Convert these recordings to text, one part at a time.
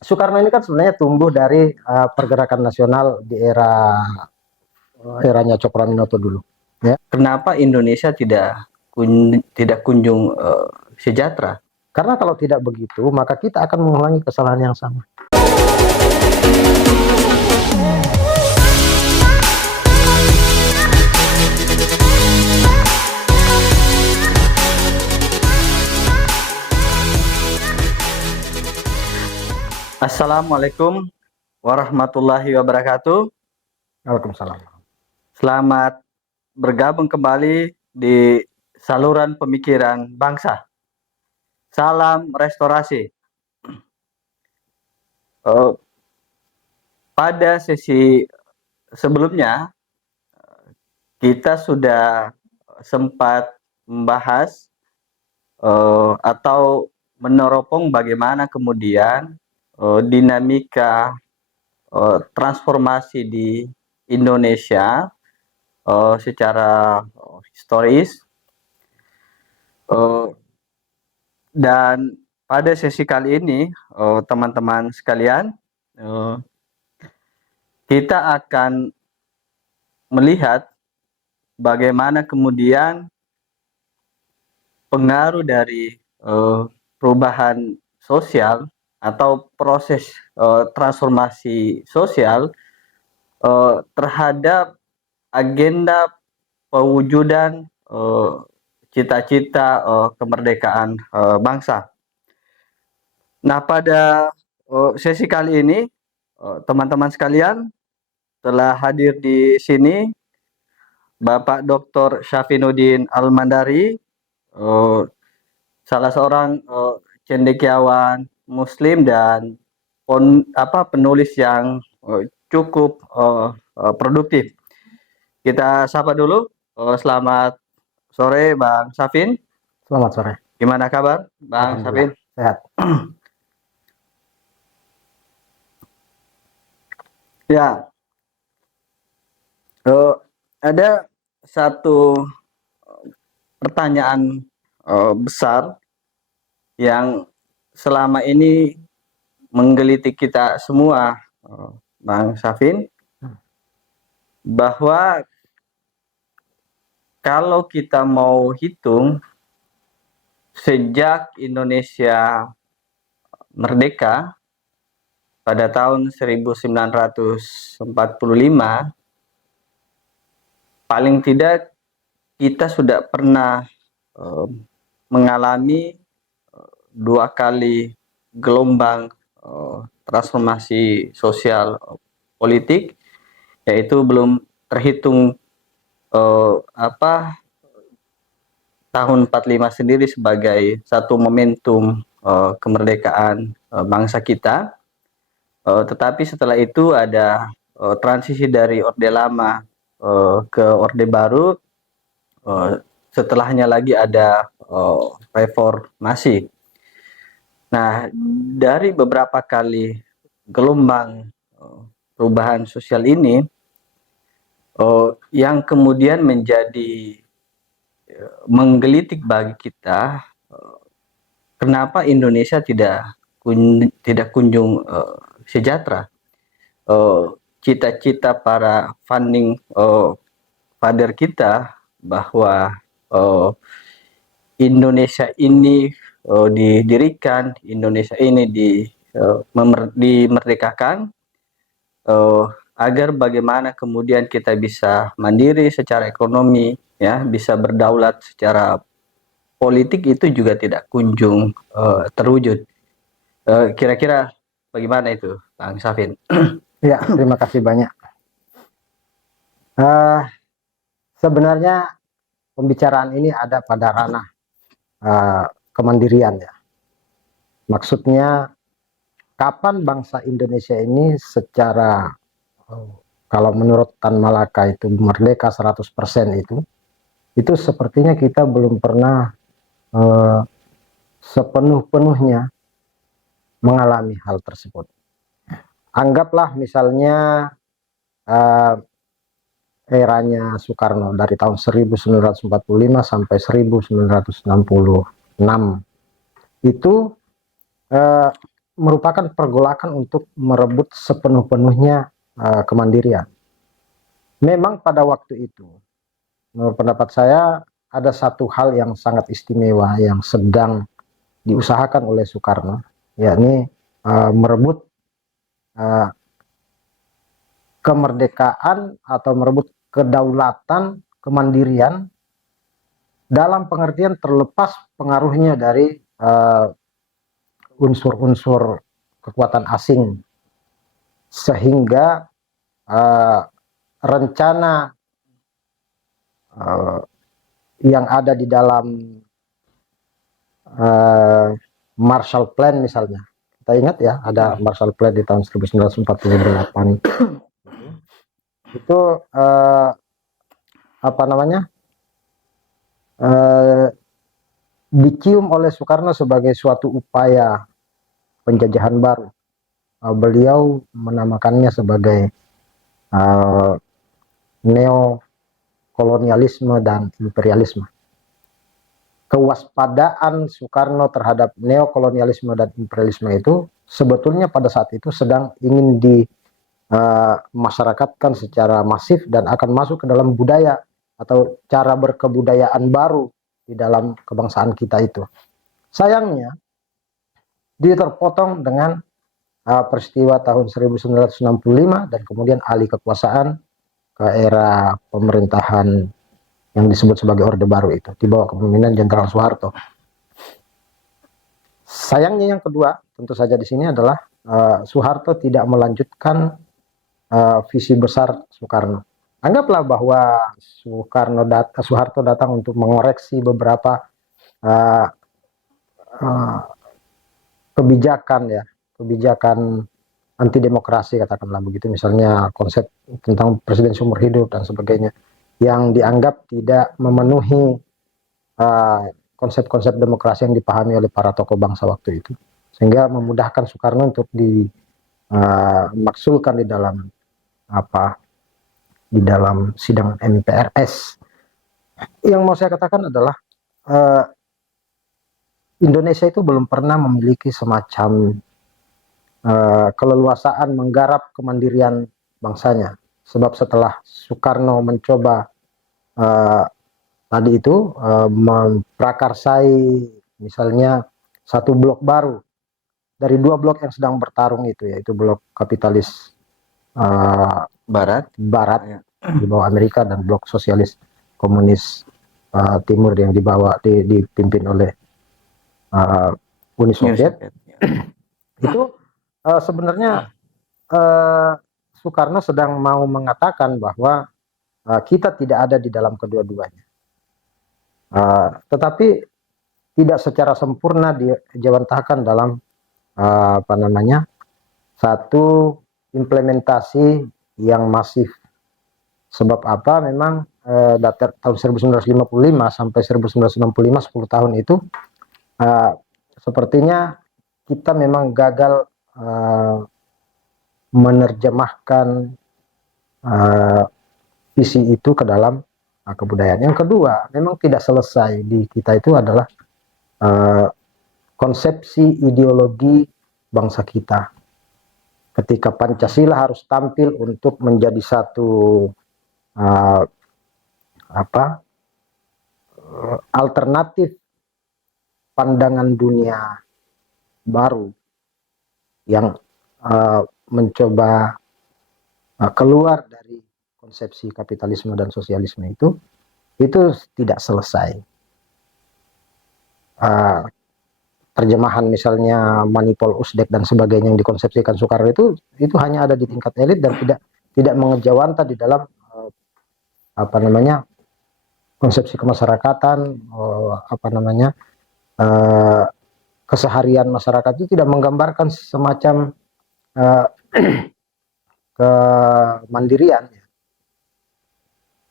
Soekarno ini kan sebenarnya tumbuh dari pergerakan nasional di eranya Cokroaminoto dulu. Ya. Kenapa Indonesia tidak kunjung sejahtera? Karena kalau tidak begitu, maka kita akan mengulangi kesalahan yang sama. Assalamualaikum warahmatullahi wabarakatuh. Waalaikumsalam. Selamat bergabung kembali di saluran pemikiran bangsa. Salam restorasi. Pada sesi sebelumnya kita sudah sempat membahas atau meneropong bagaimana kemudian dinamika transformasi di Indonesia secara historis, dan pada sesi kali ini teman-teman sekalian, kita akan melihat bagaimana kemudian pengaruh dari perubahan sosial atau proses transformasi sosial terhadap agenda pewujudan cita-cita kemerdekaan bangsa. Nah, pada sesi kali ini teman-teman sekalian telah hadir di sini Bapak Dr. Syafinoddin Al-Mandari, salah seorang cendekiawan Muslim dan penulis yang cukup produktif. Kita sapa dulu. Selamat sore Bang Safin. Selamat sore. Gimana kabar Bang Safin? Sehat. Ya, ada satu pertanyaan besar yang selama ini menggelitik kita semua, Bang Safin, bahwa kalau kita mau hitung sejak Indonesia merdeka pada tahun 1945, paling tidak kita sudah pernah mengalami dua kali gelombang transformasi sosial politik, yaitu belum terhitung tahun 45 sendiri sebagai satu momentum kemerdekaan bangsa kita. Tetapi setelah itu ada transisi dari Orde Lama ke Orde Baru. Setelahnya lagi ada reformasi. Nah, dari beberapa kali gelombang perubahan sosial ini, yang kemudian menjadi menggelitik bagi kita, kenapa Indonesia tidak kunjung sejahtera. Cita-cita para founding father kita bahwa Indonesia ini didirikan, Indonesia ini dimerdekakan agar bagaimana kemudian kita bisa mandiri secara ekonomi, ya, bisa berdaulat secara politik, itu juga tidak kunjung terwujud. Kira-kira bagaimana itu, Bang Safin? Ya, terima kasih banyak. Sebenarnya pembicaraan ini ada pada ranah kemandirian, ya. Maksudnya kapan bangsa Indonesia ini secara kalau menurut Tan Malaka itu merdeka 100% itu sepertinya kita belum pernah sepenuh-penuhnya mengalami hal tersebut. Anggaplah misalnya eranya Soekarno dari tahun 1945 sampai 1966 itu merupakan pergolakan untuk merebut sepenuh-penuhnya kemandirian. Memang pada waktu itu, menurut pendapat saya, ada satu hal yang sangat istimewa yang sedang diusahakan oleh Soekarno, yakni merebut kemerdekaan atau merebut kedaulatan, kemandirian dalam pengertian terlepas pengaruhnya dari unsur-unsur kekuatan asing, sehingga rencana yang ada di dalam Marshall Plan misalnya, kita ingat ya, ada Marshall Plan di tahun 1948 itu apa namanya, dicium oleh Soekarno sebagai suatu upaya penjajahan baru. Beliau menamakannya sebagai neokolonialisme dan imperialisme. Kewaspadaan Soekarno terhadap neokolonialisme dan imperialisme itu sebetulnya pada saat itu sedang ingin dimasyarakatkan secara masif dan akan masuk ke dalam budaya atau cara berkebudayaan baru di dalam kebangsaan kita itu. Sayangnya dia terpotong dengan peristiwa tahun 1965 dan kemudian alih kekuasaan ke era pemerintahan yang disebut sebagai Orde Baru itu di bawah kepemimpinan Jenderal Soeharto. Sayangnya yang kedua tentu saja di sini adalah Soeharto tidak melanjutkan visi besar Soekarno. Anggaplah bahwa Soeharto datang untuk mengoreksi beberapa kebijakan anti demokrasi, katakanlah begitu, misalnya konsep tentang presiden seumur hidup dan sebagainya, yang dianggap tidak memenuhi konsep-konsep demokrasi yang dipahami oleh para tokoh bangsa waktu itu, sehingga memudahkan Soekarno untuk dimaksudkan di dalam sidang MPRS. Yang mau saya katakan adalah Indonesia itu belum pernah memiliki semacam keleluasaan menggarap kemandirian bangsanya. Sebab setelah Soekarno mencoba tadi itu memprakarsai misalnya satu blok baru dari dua blok yang sedang bertarung itu, yaitu blok kapitalis Barat ya, di bawah Amerika dan blok sosialis komunis Timur yang dipimpin oleh Uni Soviet. Itu sebenarnya Soekarno sedang mau mengatakan bahwa kita tidak ada di dalam kedua-duanya, tetapi tidak secara sempurna dijawantahkan dalam satu implementasi yang masif. Sebab apa? Memang tahun 1955 sampai 1965, 10 tahun itu sepertinya kita memang gagal menerjemahkan visi itu ke dalam kebudayaan. Yang kedua, memang tidak selesai di kita itu adalah konsepsi ideologi bangsa kita. Ketika Pancasila harus tampil untuk menjadi satu alternatif pandangan dunia baru yang mencoba keluar dari konsepsi kapitalisme dan sosialisme itu tidak selesai. Terjemahan misalnya Manipol Usdek dan sebagainya yang dikonsepsikan Soekarno itu hanya ada di tingkat elit dan tidak mengejawantah di dalam konsepsi kemasyarakatan, keseharian masyarakat itu tidak menggambarkan semacam kemandirian,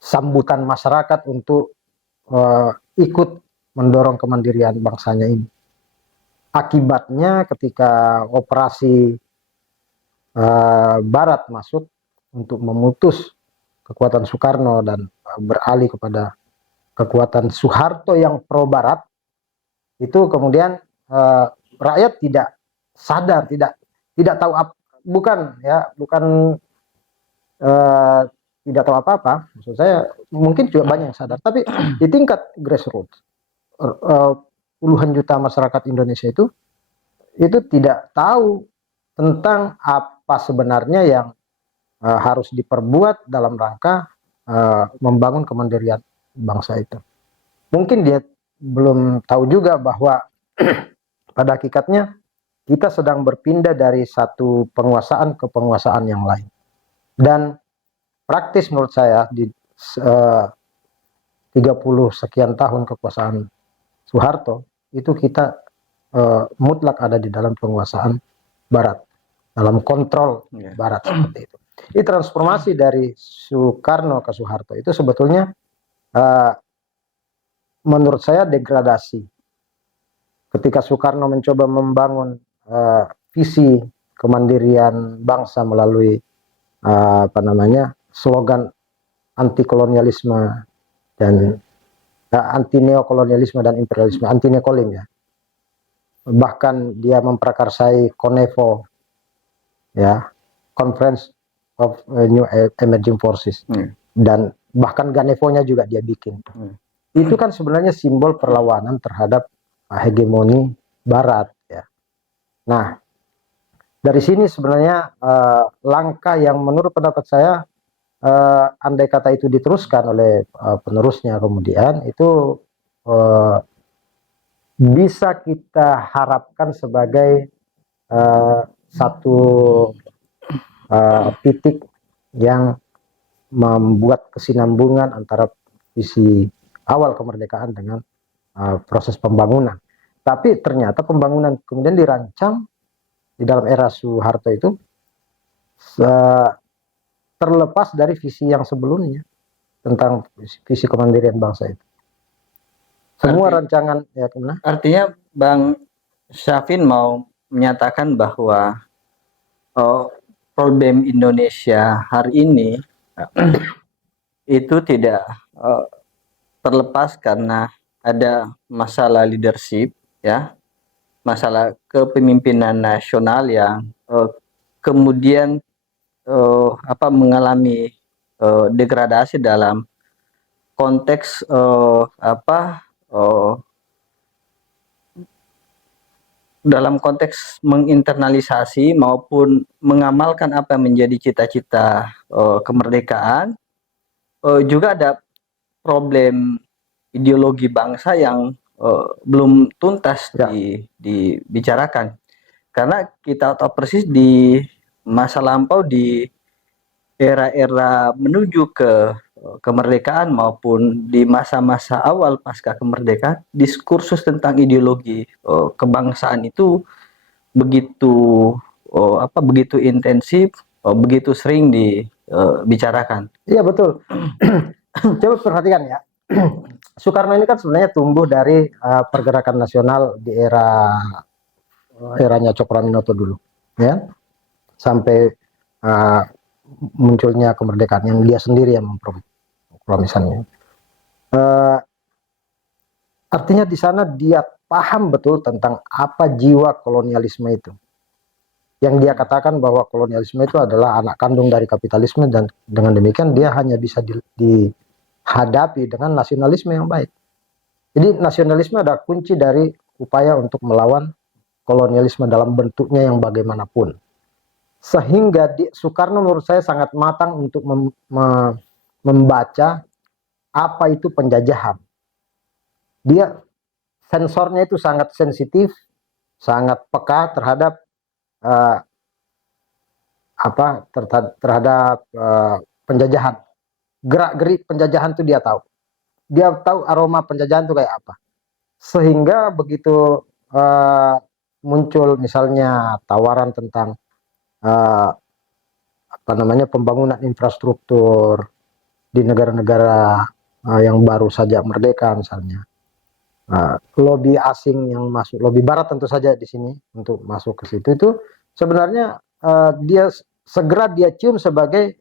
sambutan masyarakat untuk ikut mendorong kemandirian bangsanya ini. Akibatnya ketika operasi Barat masuk untuk memutus kekuatan Soekarno dan beralih kepada kekuatan Soeharto yang pro Barat, itu kemudian rakyat tidak sadar, tidak tahu bukan ya, bukan eh, tidak tahu apa-apa. Maksud saya mungkin juga banyak yang sadar, tapi di tingkat grassroots eh, puluhan juta masyarakat Indonesia itu tidak tahu tentang apa sebenarnya yang harus diperbuat dalam rangka membangun kemandirian bangsa itu. Mungkin dia belum tahu juga bahwa pada hakikatnya kita sedang berpindah dari satu penguasaan ke penguasaan yang lain. Dan praktis menurut saya di 30 sekian tahun kekuasaan Soeharto itu kita mutlak ada di dalam penguasaan Barat, dalam kontrol Barat seperti itu. Ini transformasi dari Soekarno ke Soeharto itu sebetulnya menurut saya degradasi. Ketika Soekarno mencoba membangun visi kemandirian bangsa melalui slogan anti kolonialisme dan anti neokolonialisme dan imperialisme, anti neokolim ya. Bahkan dia memprakarsai Konevo ya, Conference of New Emerging Forces, dan bahkan Ganevo-nya juga dia bikin. Itu kan sebenarnya simbol perlawanan terhadap hegemoni Barat ya. Nah, dari sini sebenarnya langkah yang menurut pendapat saya andai kata itu diteruskan oleh penerusnya kemudian itu bisa kita harapkan sebagai satu titik yang membuat kesinambungan antara visi awal kemerdekaan dengan proses pembangunan. Tapi ternyata pembangunan kemudian dirancang di dalam era Soeharto itu terlepas dari visi yang sebelumnya tentang visi kemandirian bangsa itu. Semua rancangan ya kemana? Artinya Bang Syafin mau menyatakan bahwa problem Indonesia hari ini itu tidak terlepas karena ada masalah leadership ya, masalah kepemimpinan nasional yang kemudian mengalami degradasi dalam konteks dalam konteks menginternalisasi maupun mengamalkan apa yang menjadi cita-cita kemerdekaan. Juga ada problem ideologi bangsa yang belum tuntas dibicarakan, karena kita tahu persis di masa lampau, di era-era menuju ke kemerdekaan maupun di masa-masa awal pasca kemerdekaan, diskursus tentang ideologi kebangsaan itu begitu begitu intensif, begitu sering dibicarakan. Iya betul. Coba perhatikan ya. Soekarno ini kan sebenarnya tumbuh dari pergerakan nasional di eranya Cokroaminoto dulu, ya, sampai munculnya kemerdekaan yang dia sendiri yang memproklamirkannya. Artinya di sana dia paham betul tentang apa jiwa kolonialisme itu. Yang dia katakan bahwa kolonialisme itu adalah anak kandung dari kapitalisme, dan dengan demikian dia hanya bisa dihadapi dengan nasionalisme yang baik. Jadi nasionalisme adalah kunci dari upaya untuk melawan kolonialisme dalam bentuknya yang bagaimanapun. Sehingga Soekarno menurut saya sangat matang untuk membaca apa itu penjajahan. Dia sensornya itu sangat sensitif, sangat peka terhadap penjajahan. Gerak-gerik penjajahan itu dia tahu. Dia tahu aroma penjajahan itu kayak apa. Sehingga begitu muncul misalnya tawaran tentang pembangunan infrastruktur di negara-negara yang baru saja merdeka misalnya, lobby asing yang masuk, lobby barat tentu saja di sini untuk masuk ke situ, itu sebenarnya dia segera dia cium sebagai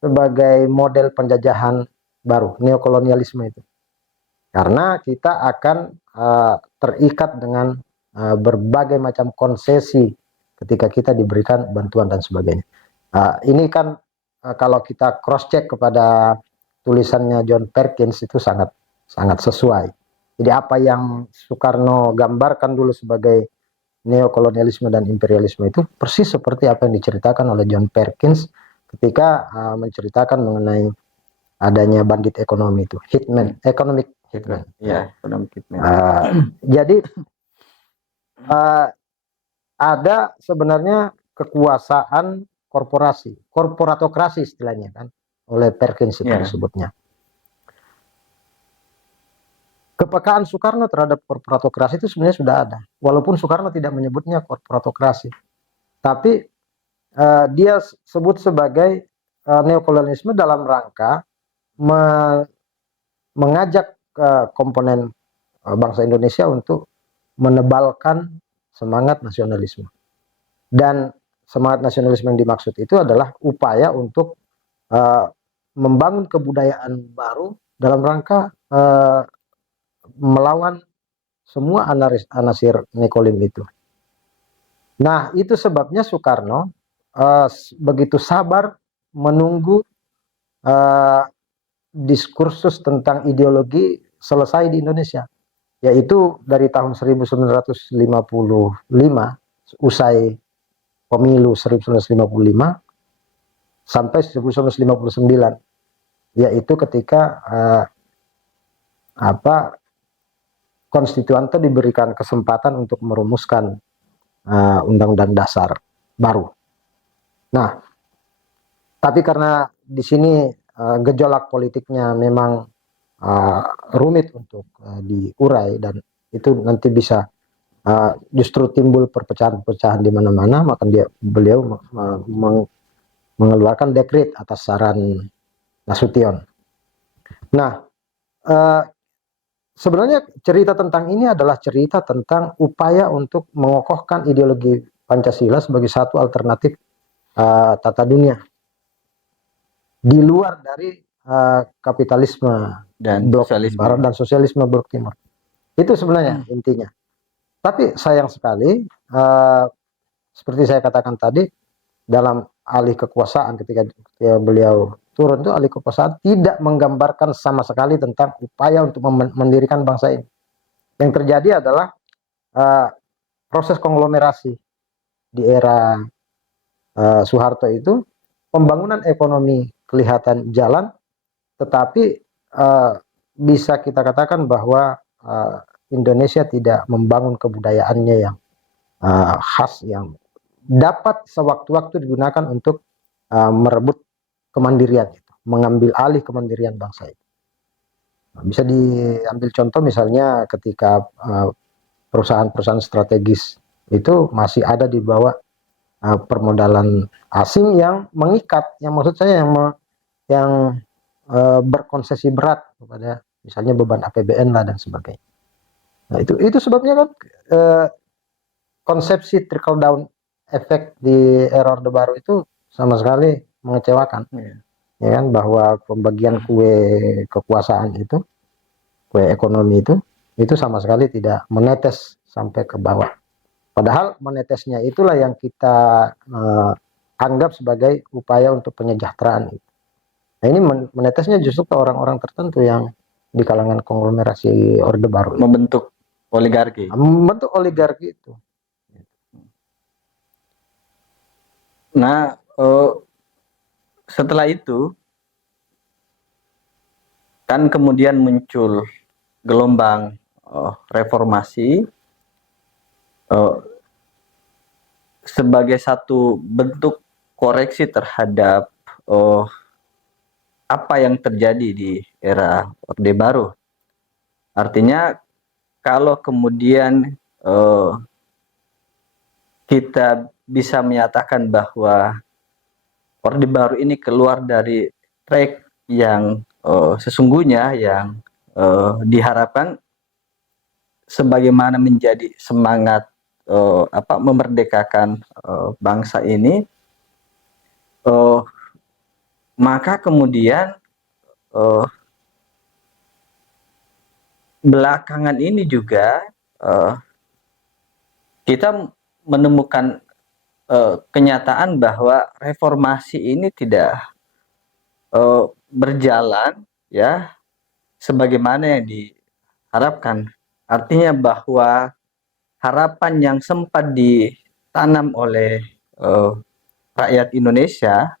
sebagai model penjajahan baru, neokolonialisme itu. Karena kita akan terikat dengan berbagai macam konsesi ketika kita diberikan bantuan dan sebagainya. Ini kan kalau kita cross check kepada tulisannya John Perkins itu sangat sangat sesuai. Jadi apa yang Soekarno gambarkan dulu sebagai neokolonialisme dan imperialisme itu persis seperti apa yang diceritakan oleh John Perkins ketika menceritakan mengenai adanya bandit ekonomi itu, hitman, economic hitman. Ya, economic hitman. Jadi ada sebenarnya kekuasaan korporasi, korporatokrasi istilahnya kan, oleh Perkins itu disebutnya. Kepekaan Soekarno terhadap korporatokrasi itu sebenarnya sudah ada, walaupun Soekarno tidak menyebutnya korporatokrasi, tapi dia sebut sebagai neokolonialisme dalam rangka mengajak komponen bangsa Indonesia untuk menebalkan semangat nasionalisme. Dan semangat nasionalisme yang dimaksud itu adalah upaya untuk membangun kebudayaan baru dalam rangka melawan semua anasir nekolim itu. Nah, itu sebabnya Soekarno begitu sabar menunggu diskursus tentang ideologi selesai di Indonesia, yaitu dari tahun 1955 usai pemilu 1955 sampai 1959, yaitu ketika konstituante diberikan kesempatan untuk merumuskan undang-undang dasar baru. Nah, tapi karena di sini gejolak politiknya memang rumit untuk diurai dan itu nanti bisa justru timbul perpecahan-perpecahan di mana-mana, maka beliau mengeluarkan dekret atas saran Nasution. Nah, sebenarnya cerita tentang ini adalah cerita tentang upaya untuk mengokohkan ideologi Pancasila sebagai satu alternatif tata dunia di luar dari kapitalisme dan blok sosialisme barat dan sosialisme blok timur. Itu sebenarnya intinya. Tapi sayang sekali, seperti saya katakan tadi, dalam alih kekuasaan ketika beliau turun itu alih kekuasaan tidak menggambarkan sama sekali tentang upaya untuk mendirikan bangsa ini. Yang terjadi adalah proses konglomerasi di era Soeharto itu, pembangunan ekonomi kelihatan jalan, tetapi bisa kita katakan bahwa Indonesia tidak membangun kebudayaannya yang khas, yang dapat sewaktu-waktu digunakan untuk merebut kemandirian itu, mengambil alih kemandirian bangsa itu. Bisa diambil contoh misalnya ketika perusahaan-perusahaan strategis itu masih ada di bawah permodalan asing yang mengikat, yang maksud saya yang berkonsesi berat kepada misalnya beban APBN lah dan sebagainya. Nah, itu sebabnya kan konsepsi trickle down efek di era Orde Baru itu sama sekali mengecewakan. Ya kan, bahwa pembagian kue kekuasaan itu, kue ekonomi itu sama sekali tidak menetes sampai ke bawah. Padahal menetesnya itulah yang kita anggap sebagai upaya untuk penyejahteraan. Nah, ini menetesnya justru ke orang-orang tertentu yang di kalangan konglomerasi Orde Baru. Membentuk oligarki. Membentuk oligarki itu. Nah, setelah itu kan kemudian muncul gelombang reformasi sebagai satu bentuk koreksi terhadap apa yang terjadi di era Orde Baru. Artinya kalau kemudian kita bisa menyatakan bahwa Orde Baru ini keluar dari track yang sesungguhnya yang diharapkan sebagaimana menjadi semangat memerdekakan bangsa ini, maka kemudian belakangan ini juga kita menemukan kenyataan bahwa reformasi ini tidak berjalan ya sebagaimana yang diharapkan. Artinya bahwa harapan yang sempat ditanam oleh rakyat Indonesia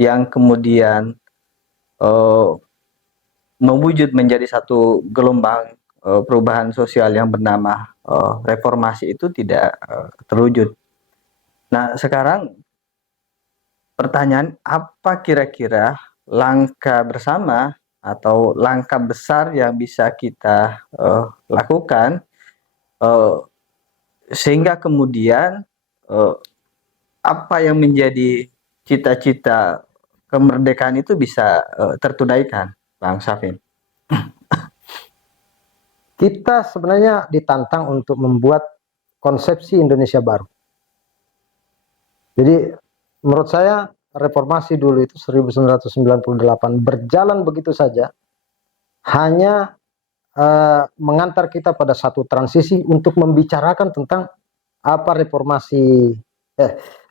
yang kemudian mewujud menjadi satu gelombang perubahan sosial yang bernama reformasi itu tidak terwujud. Nah, sekarang pertanyaan, apa kira-kira langkah bersama atau langkah besar yang bisa kita lakukan sehingga kemudian apa yang menjadi cita-cita kemerdekaan itu bisa tertunaikan, Bang Safin? Kita sebenarnya ditantang untuk membuat konsepsi Indonesia baru. Jadi menurut saya reformasi dulu itu 1998 berjalan begitu saja, hanya mengantar kita pada satu transisi untuk membicarakan tentang apa reformasi,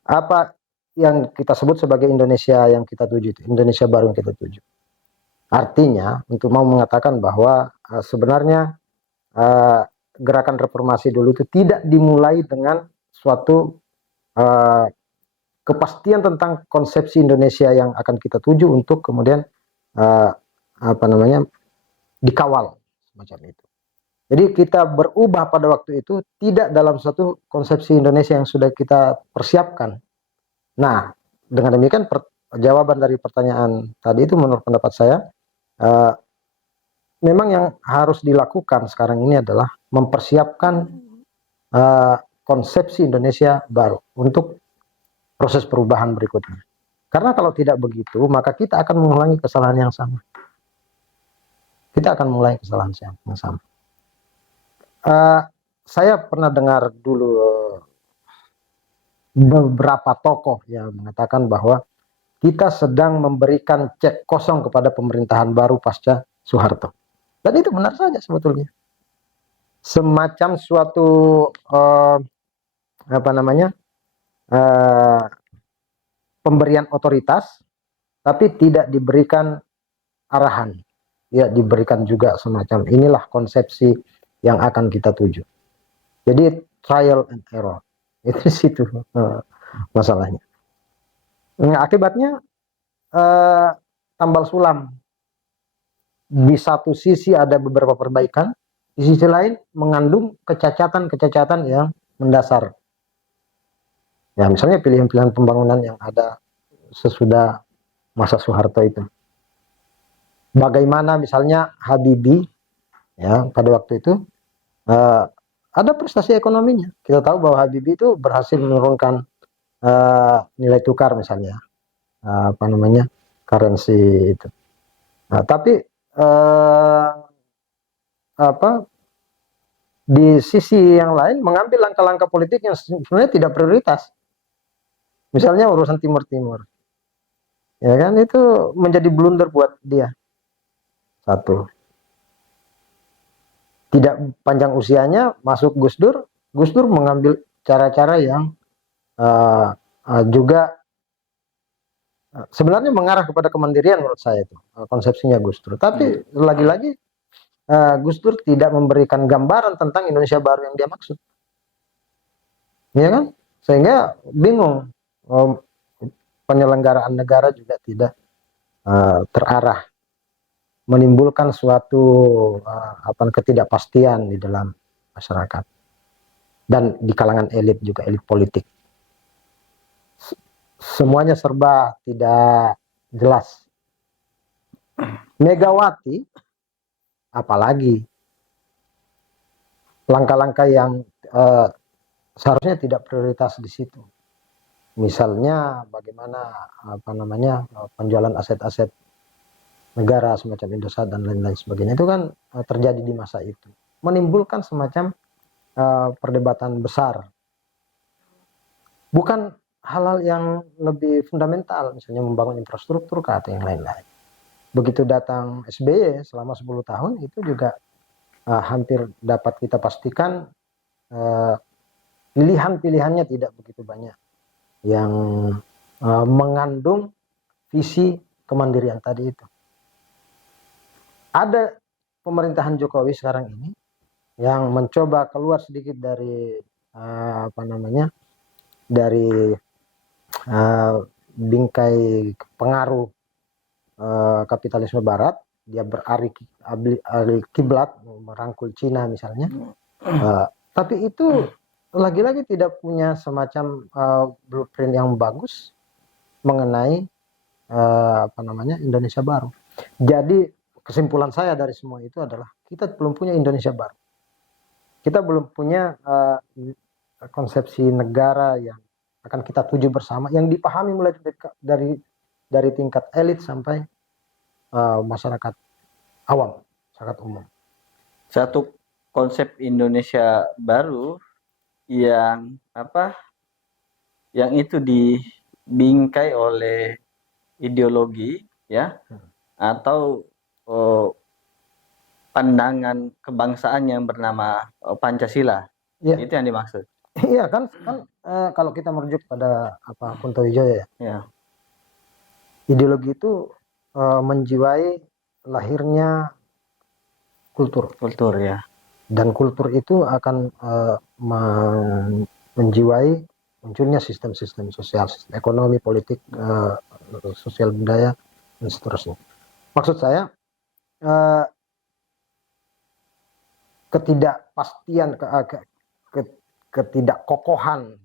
apa yang kita sebut sebagai Indonesia yang kita tuju, itu Indonesia baru yang kita tuju. Artinya untuk mau mengatakan bahwa sebenarnya gerakan reformasi dulu itu tidak dimulai dengan suatu kepastian tentang konsepsi Indonesia yang akan kita tuju untuk kemudian dikawal semacam itu. Jadi kita berubah pada waktu itu tidak dalam satu konsepsi Indonesia yang sudah kita persiapkan. Nah, dengan demikian jawaban dari pertanyaan tadi itu menurut pendapat saya memang yang harus dilakukan sekarang ini adalah mempersiapkan konsepsi Indonesia baru untuk proses perubahan berikutnya. Karena kalau tidak begitu, maka kita akan mengulangi kesalahan yang sama. Kita akan mulai kesalahan yang sama. Saya pernah dengar dulu beberapa tokoh yang mengatakan bahwa kita sedang memberikan cek kosong kepada pemerintahan baru pasca Soeharto. Dan itu benar saja sebetulnya. Semacam suatu pemberian otoritas, tapi tidak diberikan arahan. Ya, diberikan juga semacam inilah konsepsi yang akan kita tuju. Jadi trial and error. Itu situ masalahnya. Akibatnya tambal sulam. Di satu sisi ada beberapa perbaikan, di sisi lain mengandung kecacatan-kecacatan yang mendasar. Ya, misalnya pilihan-pilihan pembangunan yang ada sesudah masa Soeharto itu. Bagaimana misalnya Habibie, ya pada waktu itu ada prestasi ekonominya. Kita tahu bahwa Habibie itu berhasil menurunkan nilai tukar misalnya, currency itu. Nah, tapi di sisi yang lain mengambil langkah-langkah politik yang sebenarnya tidak prioritas. Misalnya urusan Timur Timur, ya kan, itu menjadi blunder buat dia. Satu, tidak panjang usianya masuk Gus Dur mengambil cara-cara yang juga sebenarnya mengarah kepada kemandirian menurut saya itu konsepsinya Gus Dur. Tapi lagi-lagi Gus Dur tidak memberikan gambaran tentang Indonesia baru yang dia maksud, ya kan? Sehingga bingung, penyelenggaraan negara juga tidak terarah, menimbulkan suatu ketidakpastian di dalam masyarakat dan di kalangan elit juga, elit politik. Semuanya serba tidak jelas. Megawati apalagi langkah-langkah yang seharusnya tidak prioritas di situ. Misalnya bagaimana penjualan aset-aset negara semacam Indosat dan lain-lain sebagainya, itu kan terjadi di masa itu, menimbulkan semacam perdebatan besar. Bukan hal-hal yang lebih fundamental, misalnya membangun infrastruktur atau yang lain-lain. Begitu datang SBY selama 10 tahun itu juga hampir dapat kita pastikan pilihan-pilihannya tidak begitu banyak yang mengandung visi kemandirian tadi itu. Ada pemerintahan Jokowi sekarang ini yang mencoba keluar sedikit dari dari bingkai pengaruh kapitalisme Barat. Dia beralih kiblat merangkul Cina misalnya. Tapi itu lagi-lagi tidak punya semacam blueprint yang bagus mengenai Indonesia baru. Jadi kesimpulan saya dari semua itu adalah kita belum punya Indonesia baru. Kita belum punya konsepsi negara yang akan kita tuju bersama, yang dipahami mulai dari tingkat elit sampai masyarakat awam, masyarakat umum. Satu konsep Indonesia baru yang yang itu dibingkai oleh ideologi ya, atau pandangan kebangsaan yang bernama Pancasila. Ya. Itu yang dimaksud. Iya kan kalau kita merujuk pada Kunto Wijaya ya, ideologi itu menjiwai lahirnya kultur ya. Dan kultur itu akan menjiwai munculnya sistem-sistem sosial, sistem ekonomi, politik, sosial budaya, dan seterusnya. Maksud saya ketidakpastian, ketidakkokohan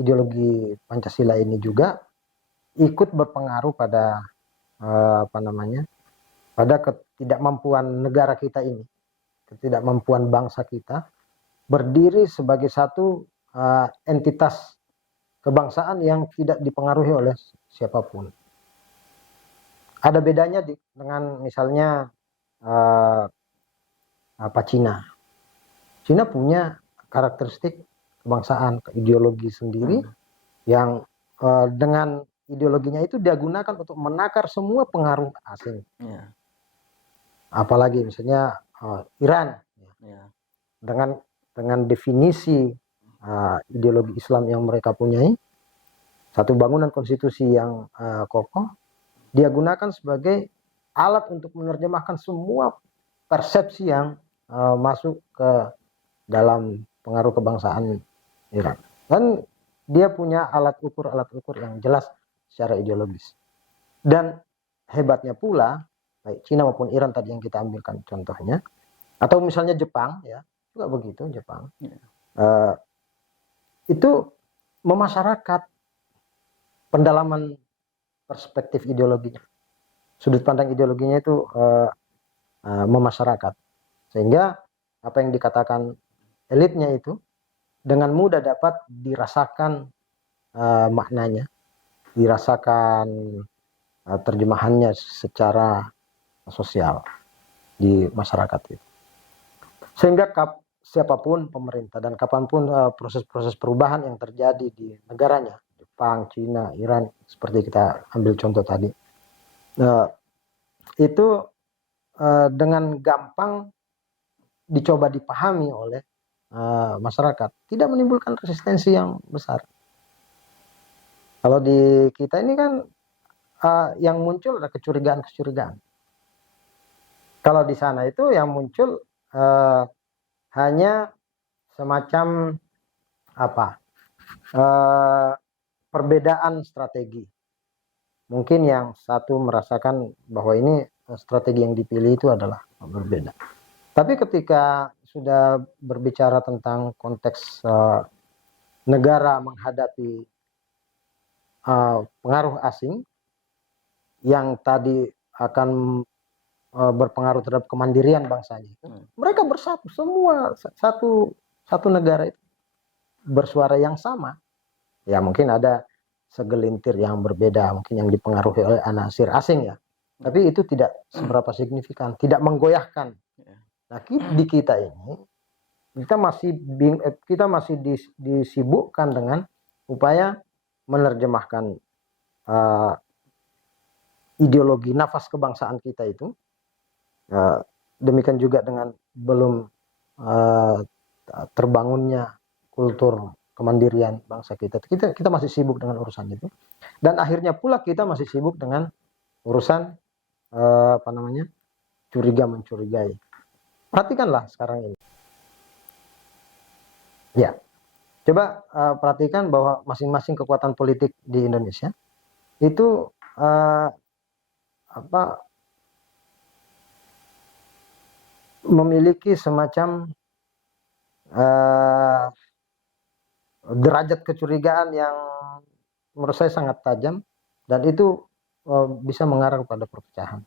ideologi Pancasila ini juga ikut berpengaruh pada pada ketidakmampuan negara kita ini, ketidakmampuan bangsa kita berdiri sebagai satu entitas kebangsaan yang tidak dipengaruhi oleh siapapun. Ada bedanya dengan misalnya Cina. Cina punya karakteristik kebangsaan, ideologi sendiri yang dengan ideologinya itu dia gunakan untuk menakar semua pengaruh asing. Ya. Apalagi misalnya Iran, ya. dengan definisi ideologi Islam yang mereka punyai, satu bangunan konstitusi yang kokoh, dia gunakan sebagai alat untuk menerjemahkan semua persepsi yang masuk ke dalam pengaruh kebangsaan Iran. Dan dia punya alat ukur yang jelas secara ideologis. Dan hebatnya pula, baik Cina maupun Iran tadi yang kita ambilkan contohnya, atau misalnya Jepang, ya juga begitu Jepang, itu memasyarakat pendalaman perspektif ideologinya, sudut pandang ideologinya itu memasyarakat, sehingga apa yang dikatakan elitnya itu dengan mudah dapat dirasakan maknanya, dirasakan terjemahannya secara sosial di masyarakat itu. Sehingga siapapun pemerintah dan kapanpun proses-proses perubahan yang terjadi di negaranya, Jepang, Cina, Iran, seperti kita ambil contoh tadi, itu dengan gampang dicoba dipahami oleh masyarakat, tidak menimbulkan resistensi yang besar. Kalau di kita ini kan yang muncul ada kecurigaan. Kalau di sana itu yang muncul hanya semacam perbedaan strategi. Mungkin yang satu merasakan bahwa ini strategi yang dipilih itu adalah berbeda. Tapi ketika sudah berbicara tentang konteks negara menghadapi pengaruh asing yang tadi akan berpengaruh terhadap kemandirian bangsanya, mereka bersatu semua, satu negara itu bersuara yang sama. Ya mungkin ada segelintir yang berbeda, mungkin yang dipengaruhi oleh anasir asing ya, tapi itu tidak seberapa signifikan, tidak menggoyahkan. Nah di kita ini kita masih disibukkan dengan upaya menerjemahkan ideologi nafas kebangsaan kita itu. Demikian juga dengan belum terbangunnya kultur kemandirian bangsa kita. Kita masih sibuk dengan urusan itu. Dan akhirnya pula kita masih sibuk dengan urusan curiga mencurigai. Perhatikanlah sekarang ini. Ya, coba perhatikan bahwa masing-masing kekuatan politik di Indonesia itu memiliki semacam derajat kecurigaan yang menurut saya sangat tajam, dan itu bisa mengarah pada perpecahan.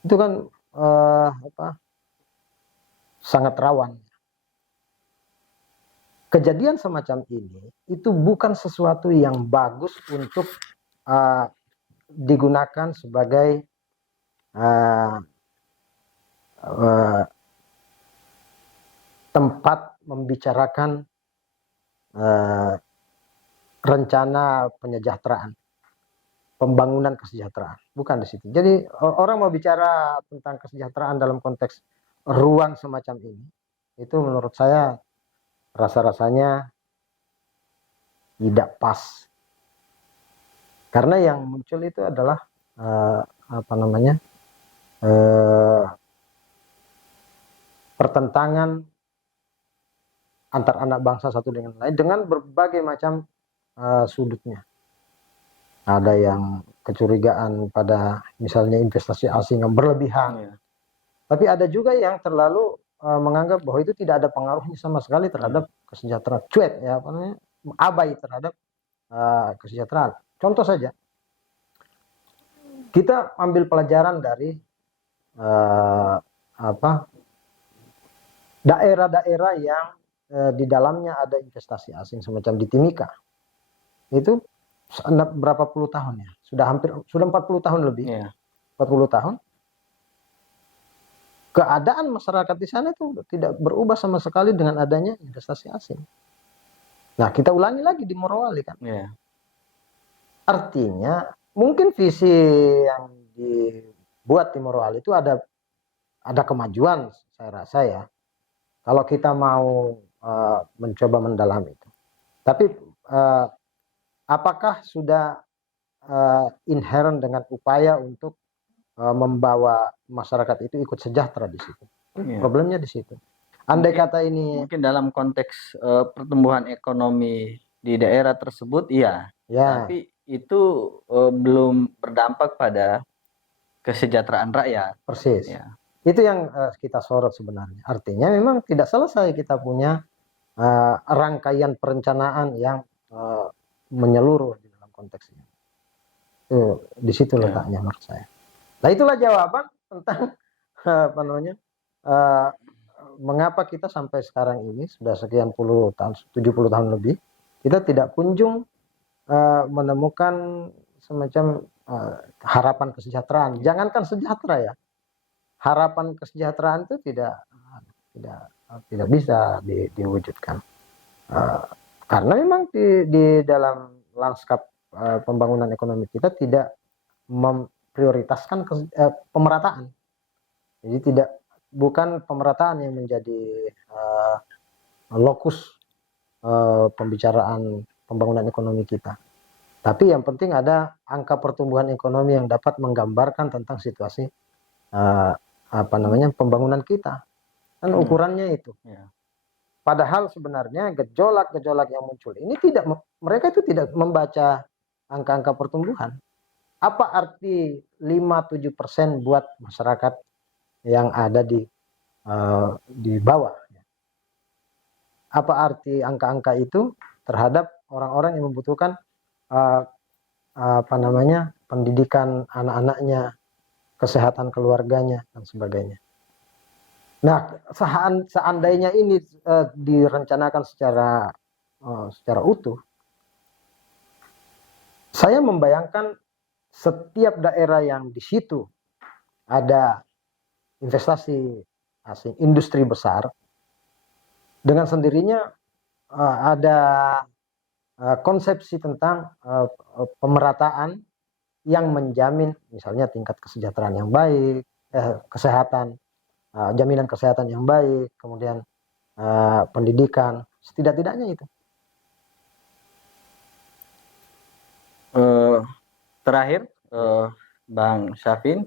Itu kan sangat rawan. Kejadian semacam ini itu bukan sesuatu yang bagus untuk digunakan sebagai tempat membicarakan rencana penyejahteraan, pembangunan kesejahteraan, bukan di situ. Jadi orang mau bicara tentang kesejahteraan dalam konteks ruang semacam ini, itu menurut saya rasa-rasanya tidak pas. Karena yang muncul itu adalah pertentangan antar anak bangsa satu dengan lain dengan berbagai macam sudutnya. Ada yang kecurigaan pada misalnya investasi asing yang berlebihan, tapi ada juga yang terlalu menganggap bahwa itu tidak ada pengaruhnya sama sekali terhadap kesejahteraan, abai terhadap kesejahteraan. Contoh saja, kita ambil pelajaran dari daerah-daerah yang di dalamnya ada investasi asing semacam di Timika. Itu berapa puluh tahun ya? Sudah 40 tahun lebih. 40 tahun. Keadaan masyarakat di sana itu tidak berubah sama sekali dengan adanya investasi asing. Nah, kita ulangi lagi di Morowali kan. Artinya mungkin visi yang dibuat di Morowali itu ada kemajuan, saya rasa ya. Kalau kita mau mencoba mendalami itu. Tapi apakah sudah inherent dengan upaya untuk membawa masyarakat itu ikut sejahtera di situ? Problemnya di situ. Andai kata ini mungkin dalam konteks pertumbuhan ekonomi di daerah tersebut, iya. Tapi itu belum berdampak pada kesejahteraan rakyat. Persis. Itu yang kita sorot sebenarnya. Artinya memang tidak selesai kita punya rangkaian perencanaan yang menyeluruh di dalam konteks ini. Di situ letaknya menurut saya. Nah, itulah jawaban tentang mengapa kita sampai sekarang ini sudah sekian puluh tahun, 70 tahun lebih, kita tidak kunjung menemukan semacam harapan kesejahteraan. Jangankan sejahtera ya, harapan kesejahteraan itu tidak bisa diwujudkan. Karena memang di dalam lanskap pembangunan ekonomi kita tidak memprioritaskan pemerataan. Jadi bukan pemerataan yang menjadi lokus pembicaraan pembangunan ekonomi kita. Tapi yang penting ada angka pertumbuhan ekonomi yang dapat menggambarkan tentang situasi pembangunan kita. Kan ukurannya itu. Padahal sebenarnya gejolak-gejolak yang muncul ini mereka itu tidak membaca angka-angka pertumbuhan. Apa arti 5-7% buat masyarakat yang ada di bawah? Apa arti angka-angka itu terhadap orang-orang yang membutuhkan pendidikan anak-anaknya, kesehatan keluarganya dan sebagainya. Nah, seandainya ini direncanakan secara utuh, saya membayangkan setiap daerah yang di situ ada investasi asing, industri besar, dengan sendirinya ada konsepsi tentang pemerataan yang menjamin misalnya tingkat kesejahteraan yang baik, kesehatan, jaminan kesehatan yang baik, kemudian pendidikan, Setidak-tidaknya itu. Terakhir, Bang Syafin,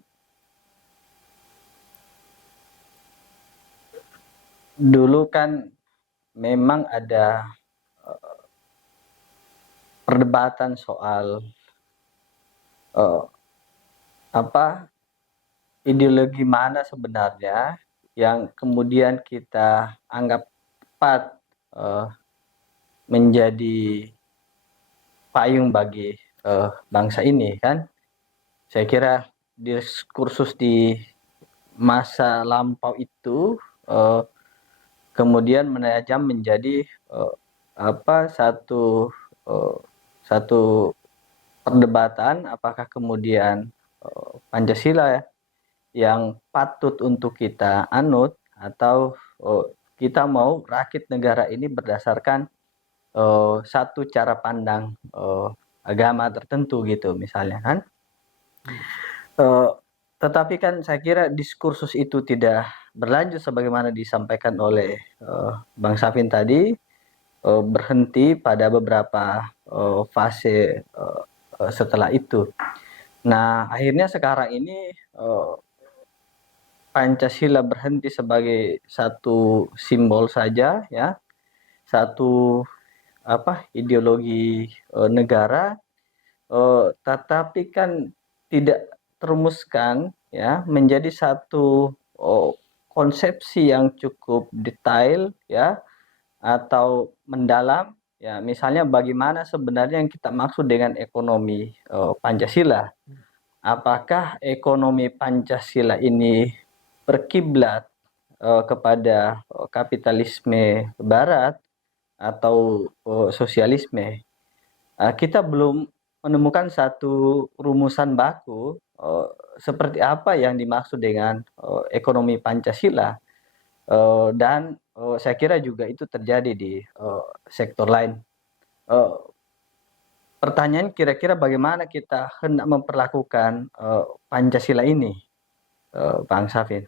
dulu kan memang ada perdebatan soal apa ideologi mana sebenarnya yang kemudian kita anggap tepat menjadi payung bagi bangsa ini kan. Saya kira diskursus di masa lampau itu kemudian menajam menjadi satu satu perdebatan apakah kemudian Pancasila yang patut untuk kita anut atau kita mau rakit negara ini berdasarkan satu cara pandang agama tertentu gitu misalnya kan. Tetapi kan saya kira diskursus itu tidak berlanjut sebagaimana disampaikan oleh Bang Syafin tadi, berhenti pada beberapa fase setelah itu. Nah, akhirnya sekarang ini Pancasila berhenti sebagai satu simbol saja ya, satu ideologi negara, tetapi kan tidak terumuskan ya menjadi satu konsepsi yang cukup detail ya atau mendalam ya, misalnya bagaimana sebenarnya yang kita maksud dengan ekonomi Pancasila. Apakah ekonomi Pancasila ini berkiblat kepada kapitalisme barat atau sosialisme? Kita belum menemukan satu rumusan baku seperti apa yang dimaksud dengan ekonomi Pancasila, dan saya kira juga itu terjadi di sektor lain. Pertanyaan kira-kira bagaimana kita hendak memperlakukan Pancasila ini, Bang Syafin?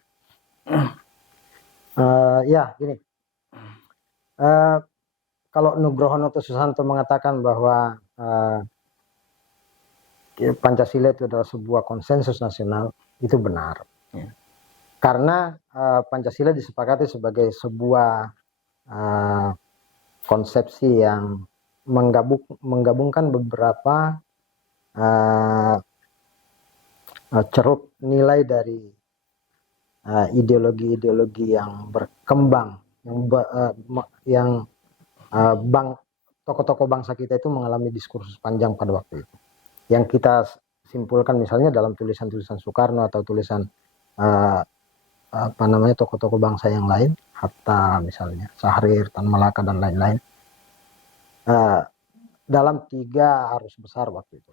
Ya, gini. Kalau Nugroho Noto Susanto mengatakan bahwa Pancasila itu adalah sebuah konsensus nasional, itu benar. Ya. Karena Pancasila disepakati sebagai sebuah konsepsi yang menggabungkan beberapa ceruk nilai dari ideologi-ideologi yang berkembang, yang tokoh-tokoh bangsa kita itu mengalami diskursus panjang pada waktu itu. Yang kita simpulkan misalnya dalam tulisan-tulisan Soekarno atau tulisan tokoh-tokoh bangsa yang lain, Hatta misalnya, Syahrir, Tan Malaka dan lain-lain, dalam 3 arus besar waktu itu,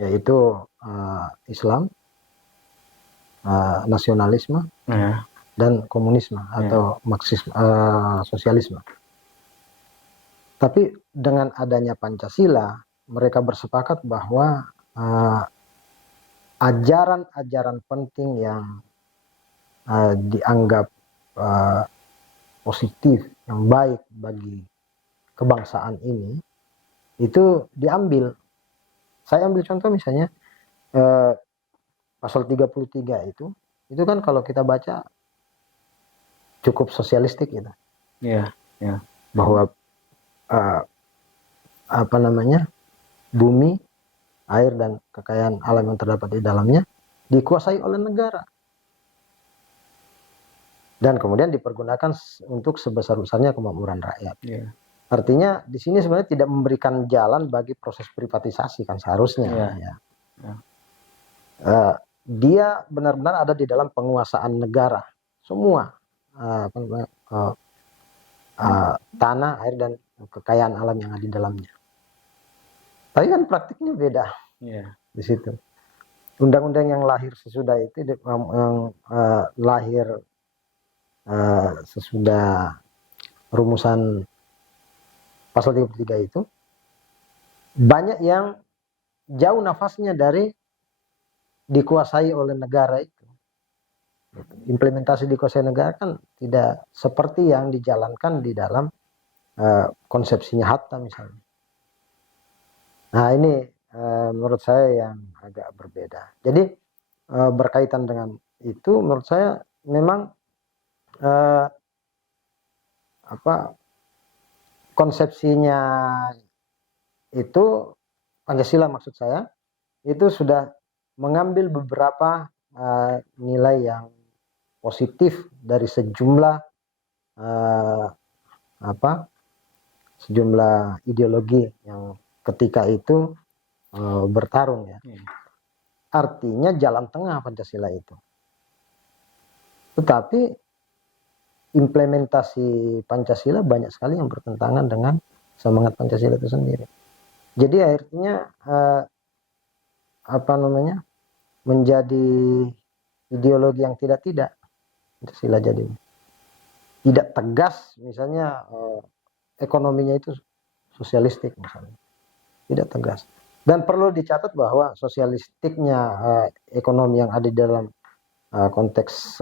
yaitu Islam, nasionalisme, dan komunisme atau Marxisme, sosialisme. Tapi dengan adanya Pancasila, mereka bersepakat bahwa ajaran-ajaran penting yang dianggap positif, yang baik bagi kebangsaan ini, itu diambil. Saya ambil contoh misalnya pasal 33 itu kan kalau kita baca cukup sosialistik gitu. Iya, Bahwa bumi, air dan kekayaan alam yang terdapat di dalamnya dikuasai oleh negara. Dan kemudian dipergunakan untuk sebesar-besarnya kemakmuran rakyat. Yeah. Artinya di sini sebenarnya tidak memberikan jalan bagi proses privatisasi kan seharusnya. Yeah. Dia benar-benar ada di dalam penguasaan negara. Semua tanah, air dan kekayaan alam yang ada di dalamnya. Tapi kan praktiknya beda. Yeah. Di situ. Undang-undang yang lahir sesudah itu, sesudah rumusan pasal 33 itu, banyak yang jauh nafasnya dari dikuasai oleh negara itu. Implementasi dikuasai negara kan tidak seperti yang dijalankan di dalam konsepsinya Hatta misalnya. Nah ini menurut saya yang agak berbeda. Jadi berkaitan dengan itu, menurut saya memang eh, konsepsinya itu Pancasila maksud saya itu sudah mengambil beberapa nilai yang positif dari sejumlah eh, sejumlah ideologi yang ketika itu bertarung ya. Artinya jalan tengah Pancasila itu. Tetapi implementasi Pancasila banyak sekali yang bertentangan dengan semangat Pancasila itu sendiri. Jadi akhirnya menjadi ideologi yang tidak Pancasila jadi tidak tegas, misalnya ekonominya itu sosialistik misalnya, tidak tegas. Dan perlu dicatat bahwa sosialistiknya ekonomi yang ada di dalam konteks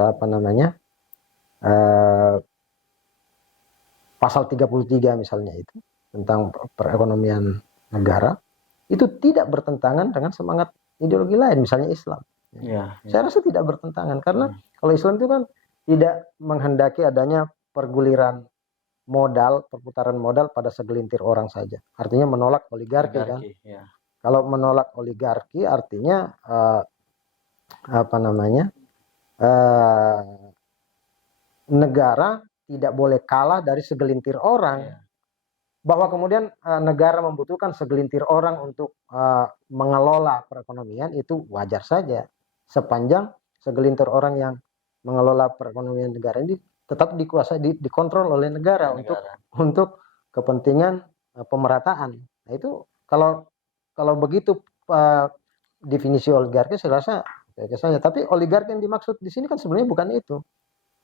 pasal 33 misalnya itu tentang perekonomian negara itu tidak bertentangan dengan semangat ideologi lain, misalnya Islam. Saya rasa tidak bertentangan karena kalau Islam itu kan tidak menghendaki adanya perguliran modal, perputaran modal pada segelintir orang saja. Artinya menolak oligarki kan. Kalau menolak oligarki artinya negara tidak boleh kalah dari segelintir orang. Bahwa kemudian negara membutuhkan segelintir orang untuk mengelola perekonomian itu wajar saja, sepanjang segelintir orang yang mengelola perekonomian negara ini tetap dikuasai, dikontrol oleh negara untuk kepentingan pemerataan. Nah itu kalau begitu definisi oligarki saya rasa oke saja. Tapi oligarki yang dimaksud di sini kan sebenarnya bukan itu.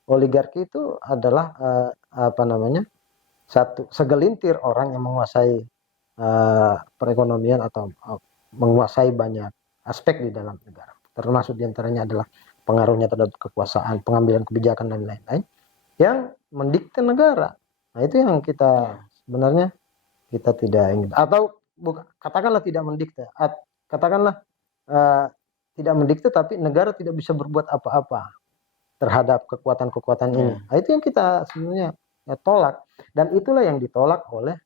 Oligarki itu adalah segelintir orang yang menguasai perekonomian atau menguasai banyak aspek di dalam negara. Termasuk diantaranya adalah pengaruhnya terhadap kekuasaan, pengambilan kebijakan dan lain-lain yang mendikte negara. Nah itu yang kita sebenarnya kita tidak ingin. Atau katakanlah tidak mendikte, katakanlah tidak mendikte tapi negara tidak bisa berbuat apa-apa terhadap kekuatan-kekuatan ini. Nah itu yang kita sebenarnya tolak. Dan itulah yang ditolak oleh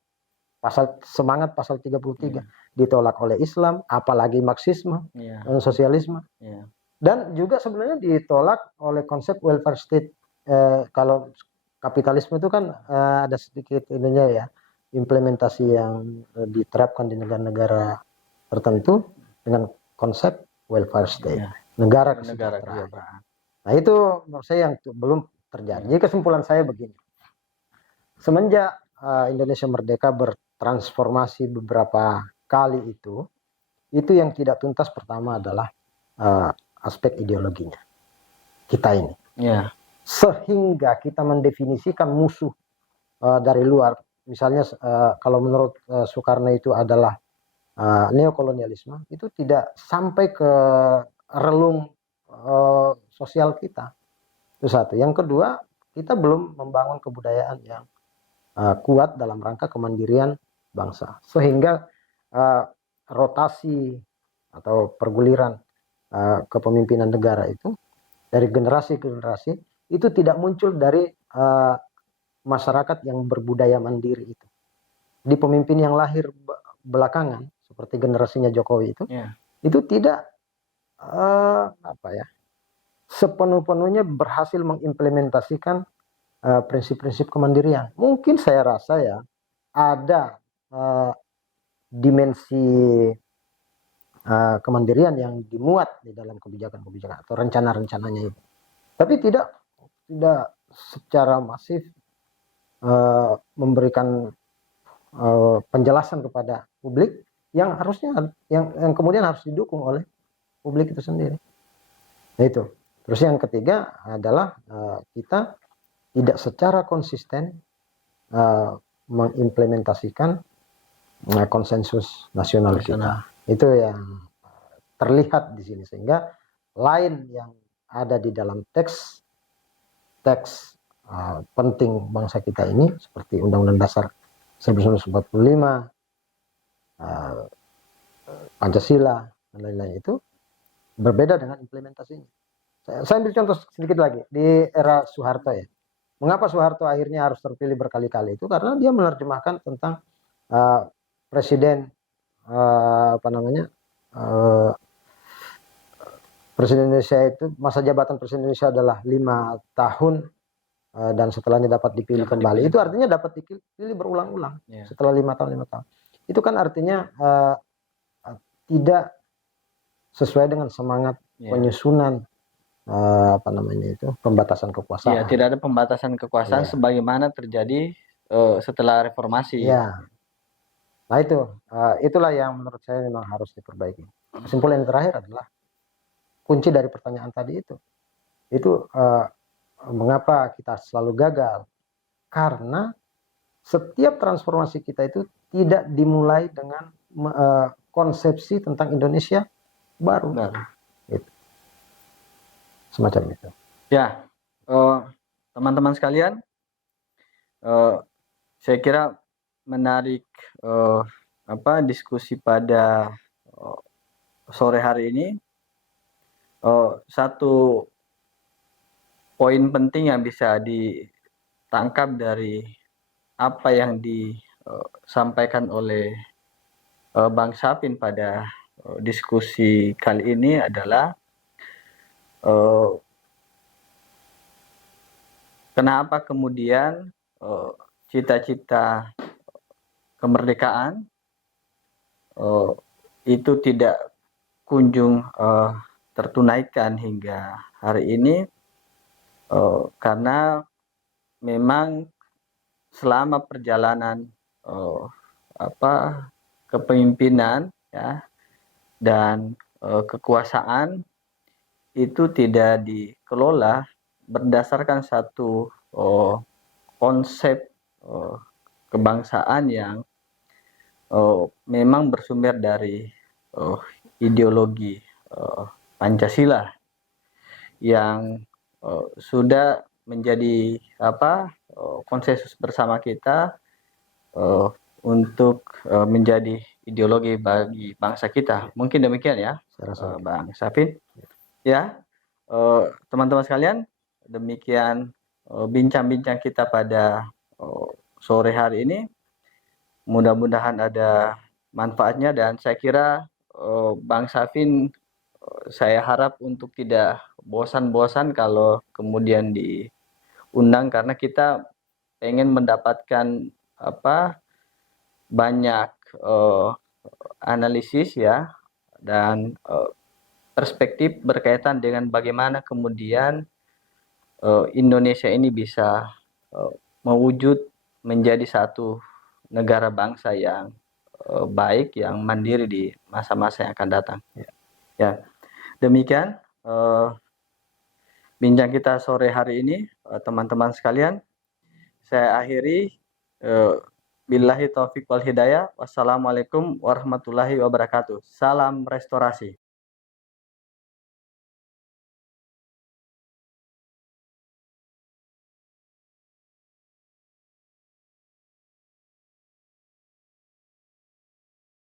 semangat pasal 33. Ditolak oleh Islam, apalagi Marxisme, sosialisme. Dan juga sebenarnya ditolak oleh konsep welfare state. Kalau kapitalisme itu kan ada sedikit ininya ya, implementasi yang diterapkan di negara-negara tertentu dengan konsep welfare state, negara kesejahteraan. Nah itu menurut saya yang belum terjadi. Jadi kesimpulan saya begini. Semenjak Indonesia merdeka bertransformasi beberapa kali itu yang tidak tuntas pertama adalah aspek ideologinya kita ini. Sehingga kita mendefinisikan musuh dari luar. Misalnya kalau menurut Soekarno itu adalah neokolonialisme, itu tidak sampai ke relung sosial kita. Itu satu. Yang kedua, kita belum membangun kebudayaan yang kuat dalam rangka kemandirian bangsa, sehingga rotasi atau perguliran kepemimpinan negara itu dari generasi ke generasi itu tidak muncul dari masyarakat yang berbudaya mandiri itu. Di pemimpin yang lahir belakangan seperti generasinya Jokowi itu tidak sepenuh-penuhnya berhasil mengimplementasikan prinsip-prinsip kemandirian. Mungkin saya rasa ya ada dimensi kemandirian yang dimuat di dalam kebijakan-kebijakan atau rencana-rencananya itu. Tapi tidak secara masif memberikan penjelasan kepada publik yang harusnya yang kemudian harus didukung oleh publik itu sendiri. Nah, itu. Terus yang ketiga adalah kita tidak secara konsisten mengimplementasikan konsensus nasional kita. Itu yang terlihat di sini, sehingga lain yang ada di dalam teks penting bangsa kita ini seperti Undang-Undang Dasar 1945, eh, Pancasila, dan lain-lain itu berbeda dengan implementasinya. Saya ambil contoh sedikit lagi di era Soeharto ya. Mengapa Soeharto akhirnya harus terpilih berkali-kali itu karena dia menerjemahkan tentang presiden apa namanya presiden Indonesia itu masa jabatan presiden Indonesia adalah 5 tahun dan setelahnya dapat dipilih kembali. Itu artinya dapat dipilih berulang-ulang setelah 5 tahun. Itu kan artinya tidak sesuai dengan semangat penyusunan apa namanya itu pembatasan kekuasaan. Ya, tidak ada pembatasan kekuasaan sebagaimana terjadi setelah reformasi. Ya. Nah itulah yang menurut saya memang harus diperbaiki. Kesimpulan yang terakhir adalah kunci dari pertanyaan tadi itu mengapa kita selalu gagal? Karena setiap transformasi kita itu tidak dimulai dengan konsepsi tentang Indonesia baru. Gitu. Semacam itu. Ya, teman-teman sekalian, saya kira menarik diskusi pada sore hari ini. Satu poin penting yang bisa ditangkap dari apa yang disampaikan oleh Bang Syafin pada diskusi kali ini adalah kenapa kemudian cita-cita kemerdekaan itu tidak kunjung tertunaikan hingga hari ini, karena memang selama perjalanan kepemimpinan ya dan kekuasaan itu tidak dikelola berdasarkan satu konsep kebangsaan yang memang bersumber dari ideologi Pancasila yang sudah menjadi konsensus bersama kita untuk menjadi ideologi bagi bangsa kita. Mungkin demikian ya, Bang Syafin. Ya, teman-teman sekalian, demikian bincang-bincang kita pada sore hari ini. Mudah-mudahan ada manfaatnya dan saya kira Bang Syafin, saya harap untuk tidak bosan-bosan kalau kemudian diundang karena kita pengen mendapatkan banyak analisis ya dan perspektif berkaitan dengan bagaimana kemudian Indonesia ini bisa mewujud menjadi satu negara bangsa yang baik, yang mandiri di masa-masa yang akan datang. Ya, demikian bincang kita sore hari ini, teman-teman sekalian. Saya akhiri. Billahi taufiq wal hidayah. Wassalamualaikum warahmatullahi wabarakatuh. Salam restorasi.